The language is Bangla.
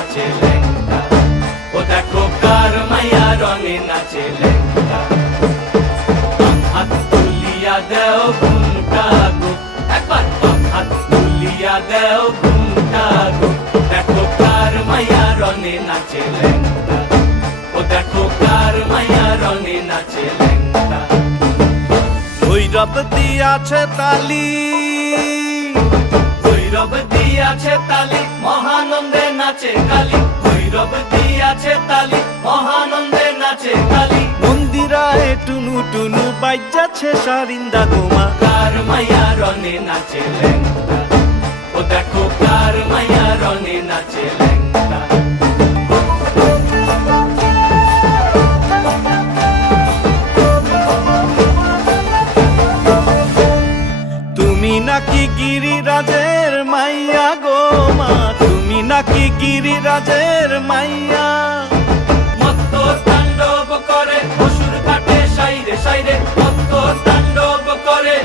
নাচে লেঙ্গা। ও দেখো কার মাইয়া রঙে নাচে লেঙ্গা। বাম হাত তুলিয়া দেও ঘুমটা গো, একবার বাম হাত তুলিয়া দেও ঘুমটা গো। দেখো কার মাইয়া রঙে নাচে লেঙ্গা। ও দেখো কার মাইয়া রঙে নাচে লেঙ্গা। ভৈরব দিয়াছে তালি, ভৈরব দিয়াছে তালি, মহানন্দে নাচে কালী। ভৈরব দিয়াছে তালি, মহানন্দে নাচে কালী। মন্দিরায় টুনু টুনু বাজ্যাছে সারিন্দা গোমা। কার মাইয়া রঙে নাচে লেঙ্গা। ও দেখো কার মাইয়া রঙে নাচে লেঙ্গা। তুমি নাকি গিরিরাজের মাইয়া গো মা, তুমি নাকি গিরিরাজের মাইয়া। মত্ত তাণ্ডব করে অসুর ঘাটে সাইরে সাইরে, মত্ত তাণ্ডব করে